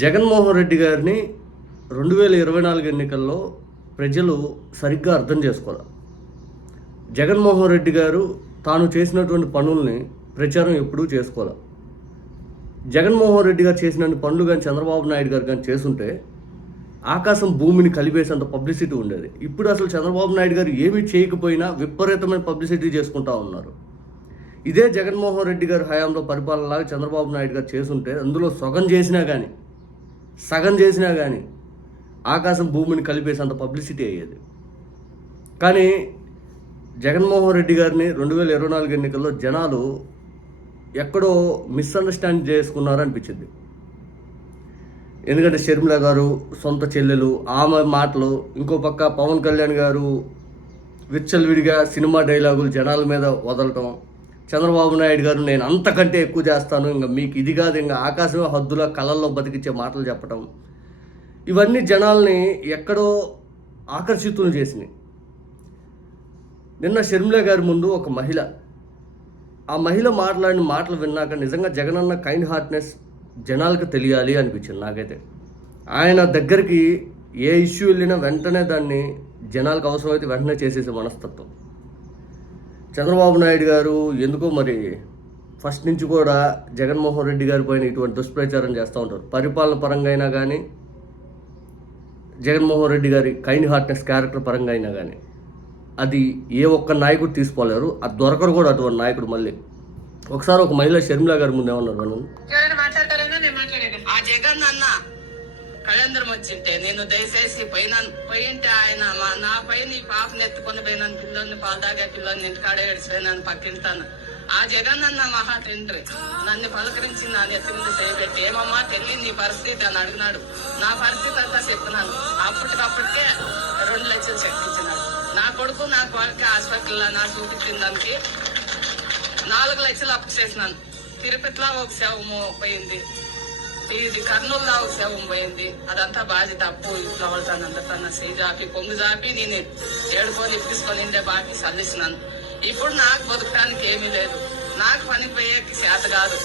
జగన్మోహన్ రెడ్డి గారిని రెండు వేల ఇరవై నాలుగు ఎన్నికల్లో ప్రజలు సరిగ్గా అర్థం చేసుకోవాలి. జగన్మోహన్ రెడ్డి గారు తాను చేసినటువంటి పనుల్ని ప్రచారం ఎప్పుడూ చేసుకోవాలి. జగన్మోహన్ రెడ్డి గారు చేసిన పనులు కానీ చంద్రబాబు నాయుడు గారు కానీ చేస్తుంటే ఆకాశం భూమిని కలిపేసేంత పబ్లిసిటీ ఉండేది. ఇప్పుడు అసలు చంద్రబాబు నాయుడు గారు ఏమీ చేయకపోయినా విపరీతమైన పబ్లిసిటీ చేసుకుంటా ఉన్నారు. ఇదే జగన్మోహన్ రెడ్డి గారు హయాంలో పరిపాలనలాగా చంద్రబాబు నాయుడు గారు చేసుంటే అందులో సగం చేసినా కానీ సగం చేసినా కానీ ఆకాశం భూమిని కలిపేసేంత పబ్లిసిటీ అయ్యేది. కానీ జగన్మోహన్ రెడ్డి గారిని రెండు వేల ఇరవై నాలుగు ఎన్నికల్లో జనాలు ఎక్కడో మిస్అండర్స్టాండ్ చేసుకున్నారు అనిపించింది ఎందుకంటే షర్మిల గారు సొంత చెల్లెలు ఆమె మాటలు ఇంకో పక్క పవన్ కళ్యాణ్ గారు విచ్చలవిడిగా సినిమా డైలాగులు జనాల మీద వదలటం చంద్రబాబు నాయుడు గారు నేను అంతకంటే ఎక్కువ చేస్తాను ఇంకా మీకు ఇది కాదు ఇంకా ఆకాశమే హద్దుల కళల్లో బతికించే మాటలు చెప్పడం ఇవన్నీ జనాల్ని ఎక్కడో ఆకర్షితులు చేసినాయి. నిన్న షర్మిల గారి ముందు ఒక మహిళ. ఆ మహిళ మాట్లాడిన మాటలు విన్నాక నిజంగా జగనన్న కైండ్ హార్ట్నెస్ జనాలకు తెలియాలి అనిపించింది నాకైతే. ఆయన దగ్గరికి ఏ ఇష్యూ వెళ్ళినా వెంటనే దాన్ని జనాలకు అవసరమైతే వెంటనే చేసేసే మనస్తత్వం. చంద్రబాబు నాయుడు గారు ఎందుకో మరి ఫస్ట్ నుంచి కూడా జగన్మోహన్ రెడ్డి గారి పైన ఇటువంటి దుష్ప్రచారం చేస్తూ ఉంటారు. పరిపాలన పరంగా అయినా కానీ జగన్మోహన్ రెడ్డి గారి కైండ్ హార్ట్నెస్ క్యారెక్టర్ పరంగా అయినా కానీ అది ఏ ఒక్క నాయకుడు తీసుకోలేరు. అది దొరకరు కూడా అటువంటి నాయకుడు మళ్ళీ. ఒకసారి ఒక మహిళ షర్మిల గారి ముందు ఏమన్నారు మనం కళేంద్రం వచ్చింటే నేను దయచేసి పోయినాను పోయింటే ఆయన నా పైన ఈ పాపని ఎత్తుకొని పోయినాను పిల్లల్ని పాలు పిల్లల్ని ఇంటికాడ ఏడిచిపోయినాను పక్కింటాను. ఆ జగన్ అన్న మహా తండ్రి నన్ను పలకరించి నా ఎత్తి మీద చేయబెట్టి ఏమమ్మా తెలియదు నీ పరిస్థితి అని అడిగినాడు. నా పరిస్థితి అంతా చెప్పినాను అప్పటికప్పటికే రెండు లక్షలు చెక్కించినాడు నా కొడుకు నా కొడుకు హాస్పిటల్లో నా చూపించిందానికి నాలుగు లక్షలు అప్పు చేసినాను. తిరుపతిలో ఒక శవము పోయింది. ఇది కర్నూలులో ఒక శవం పోయింది. అదంతా బాధ్యత అప్పు ఇంట్లో అందరితో చేయి జాపి కొంగు జాపి నేను ఏడుకొని ఇప్పించుకొని బాకి చల్లిస్తున్నాను ఇప్పుడు నాకు బతకడానికి ఏమీ లేదు. నాకు పని పోయేకి చేత కాదు.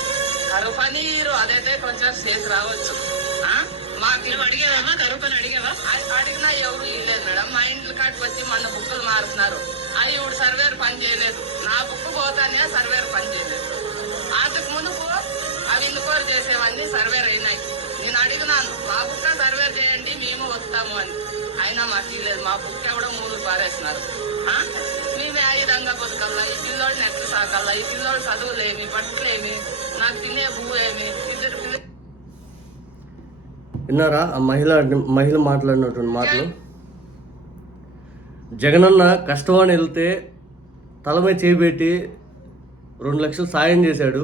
కరువు పనీరు అదైతే కొంచెం చేతి రావచ్చు. ఆ? మాకు అడిగావమ్మా కరువు పని అడిగావా? అడిగినా ఎవరు ఇవ్వలేదు మేడం. మా ఇంట్లో కాడికి వచ్చి మన బుక్కులు మారుతున్నారు. అది ఇప్పుడు సర్వేర్ పని చేయలేదు. నా బుక్ పోతానే సర్వేర్ పని చేయలేదు. చేసేవన్నీ సర్వేర్ అయినాయి. నేను అడిగినాను మా బుక్క సర్వేర్ చేయండి మేము వస్తాము అని. అయినా మాకు ఇవ్వలేదు మా బుక్ ఎవడో మూడు పారేసినారు? మేమే ఆ విధంగా బతకల్లా ఈ పిల్లోడిని ఎట్లా సాకల్లా ఈ పిల్లోడు చదువులేమి బట్టలేమి నాకు తినే భూ ఏమి ఇద్దరు పిల్ల విన్నారా? ఆ మహిళ మహిళ మాట్లాడినటువంటి మాటలు? జగనన్న కష్టమని వెళ్తే తల మీద చేయబెట్టి రెండు లక్షలు సాయం చేశాడు.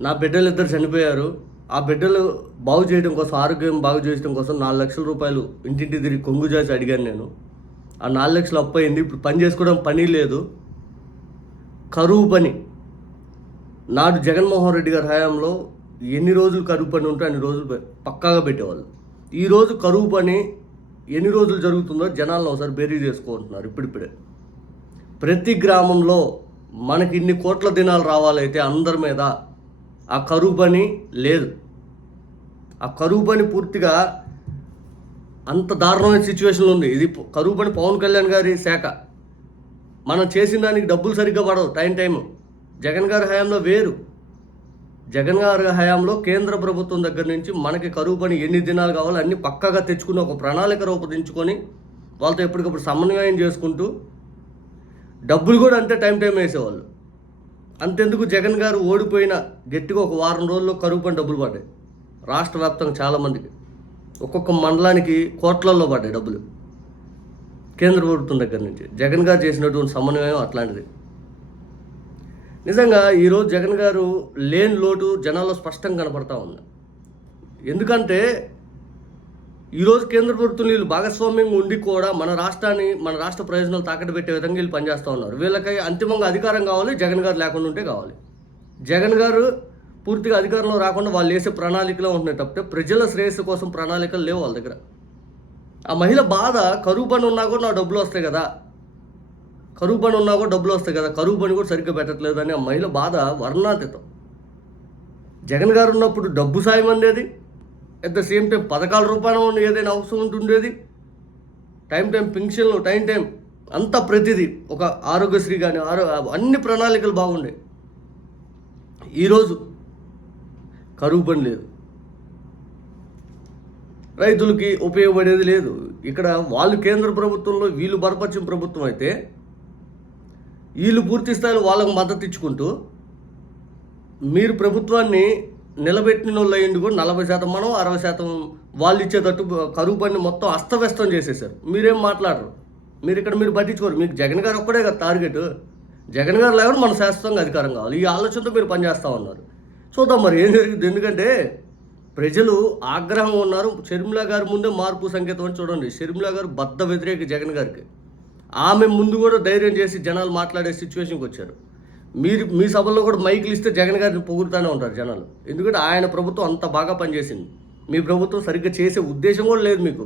నా బిడ్డలు ఇద్దరు చనిపోయారు. ఆ బిడ్డలు బాగు చేయడం కోసం ఆరోగ్యం బాగు చేయడం కోసం నాలుగు లక్షల రూపాయలు ఇంటింటి తిరిగి కొంగు చేసి అడిగాను నేను. ఆ నాలుగు లక్షలు అప్పు అయింది. ఇప్పుడు పని చేసుకోవడం పని లేదు. కరువు పని. నాడు జగన్మోహన్ రెడ్డి గారి హయాంలో ఎన్ని రోజులు కరువు పని ఉంటే అన్ని రోజులు పక్కాగా పెట్టేవాళ్ళు. ఈరోజు కరువు పని ఎన్ని రోజులు జరుగుతుందో జనాలను ఒకసారి బేరీ చేసుకుంటున్నారు ఇప్పుడిప్పుడే. ప్రతి గ్రామంలో మనకి ఇన్ని కోట్ల దినాలు రావాలైతే అందరి మీద ఆ కరువు పని లేదు. ఆ కరువు పని పూర్తిగా అంత దారుణమైన సిచ్యువేషన్లో ఉంది. ఇది కరువు పని పవన్ కళ్యాణ్ గారి శాఖ. మనం చేసిన దానికి డబ్బులు సరిగ్గా పడవు. టైం టైం జగన్ గారి హయాంలో వేరు. జగన్ గారి హయాంలో కేంద్ర ప్రభుత్వం దగ్గర నుంచి మనకి కరువు పని ఎన్ని దినాలు కావాలో అన్ని పక్కాగా తెచ్చుకుని ఒక ప్రణాళిక రూపొందించుకొని వాళ్ళతో ఎప్పటికప్పుడు సమన్వయం చేసుకుంటూ డబ్బులు కూడా అంతే టైం టైం వేసేవాళ్ళు. అంతెందుకు జగన్ గారు ఓడిపోయిన గట్టిగా ఒక వారం రోజుల్లో కరువు పని డబ్బులు పడ్డాయి. రాష్ట్ర వ్యాప్తంగా చాలామందికి ఒక్కొక్క మండలానికి కోట్లల్లో పడ్డాయి డబ్బులు. కేంద్ర ప్రభుత్వం దగ్గర నుంచి. జగన్ గారు చేసినటువంటి సమన్వయం అట్లాంటిది. నిజంగా ఈరోజు జగన్ గారు లేని లోటు జనాల్లో స్పష్టంగా కనపడతా ఉంది. ఎందుకంటే ఈరోజు కేంద్ర ప్రభుత్వం వీళ్ళు భాగస్వామ్యంగా ఉండి కూడా మన రాష్ట్రాన్ని మన రాష్ట్ర ప్రయోజనాలు తాకట్టు పెట్టే విధంగా వీళ్ళు పనిచేస్తూ ఉన్నారు. వీళ్ళకి అంతిమంగా అధికారం కావాలి జగన్ గారు లేకుండా ఉంటే కావాలి. జగన్ గారు పూర్తిగా అధికారంలో రాకుండా వాళ్ళు వేసే ప్రణాళికలో ఉంటున్నాయి తప్పితే ప్రజల శ్రేయస్సు కోసం ప్రణాళికలు లేవు వాళ్ళ దగ్గర. ఆ మహిళ బాధ కరువు పని ఉన్నా కూడా నా డబ్బులు వస్తాయి కదా. కరువు పని ఉన్నా కూడా డబ్బులు వస్తాయి కదా. కరువు పని కూడా సరిగ్గా పెట్టట్లేదు అని ఆ మహిళ బాధ వర్ణాతీతం. జగన్ గారు ఉన్నప్పుడు డబ్బు సాయం అందేది అట్ ద సేమ్ టైం పథకాల ఉన్న ఏదైనా అవసరం ఉంటుండేది? టైం టైం పెన్షన్లు టైం టైం అంతా ప్రతిదీ ఒక ఆరోగ్యశ్రీ కానీ ఆరో అన్ని ప్రణాళికలు బాగుండే. ఈరోజు కరువు పని లేదు. రైతులకి ఉపయోగపడేది లేదు. ఇక్కడ వాళ్ళు కేంద్ర ప్రభుత్వంలో వీళ్ళు బరపరిచిన ప్రభుత్వం అయితే వీళ్ళు పూర్తి స్థాయిలో వాళ్ళకు మద్దతు ఇచ్చుకుంటూ మీరు ప్రభుత్వాన్ని నిలబెట్టిన వాళ్ళు అయ్యింది కూడా నలభై శాతం మనం అరవై శాతం వాళ్ళు ఇచ్చేటట్టు కరువు పని మొత్తం అస్తవ్యస్తం చేసేసారు మీరేం మాట్లాడరు? మీరు ఇక్కడ మీరు పట్టించుకోరు. మీకు జగన్ గారు ఒక్కడే కదా టార్గెట్. జగన్ గారు లేకుండా మన శాశ్వతంగా అధికారం కావాలి. ఈ ఆలోచనతో మీరు పనిచేస్తా ఉన్నారు. చూద్దాం మరి ఏం జరిగింది ఎందుకంటే ప్రజలు ఆగ్రహం ఉన్నారు. షర్మిలా గారి ముందే మార్పు సంకేతం అని చూడండి. షర్మిలా గారు బద్ద వ్యతిరేక జగన్ గారికి. ఆమె ముందు కూడా ధైర్యం చేసి జనాలు మాట్లాడే సిచ్యువేషన్కి వచ్చారు. మీరు మీ సభల్లో కూడా మైకులు ఇస్తే జగన్ గారిని పొగుడుతూనే ఉంటారు జనాలు. ఎందుకంటే ఆయన ప్రభుత్వం అంత బాగా పనిచేసింది. మీ ప్రభుత్వం సరిగ్గా చేసే ఉద్దేశం కూడా లేదు మీకు.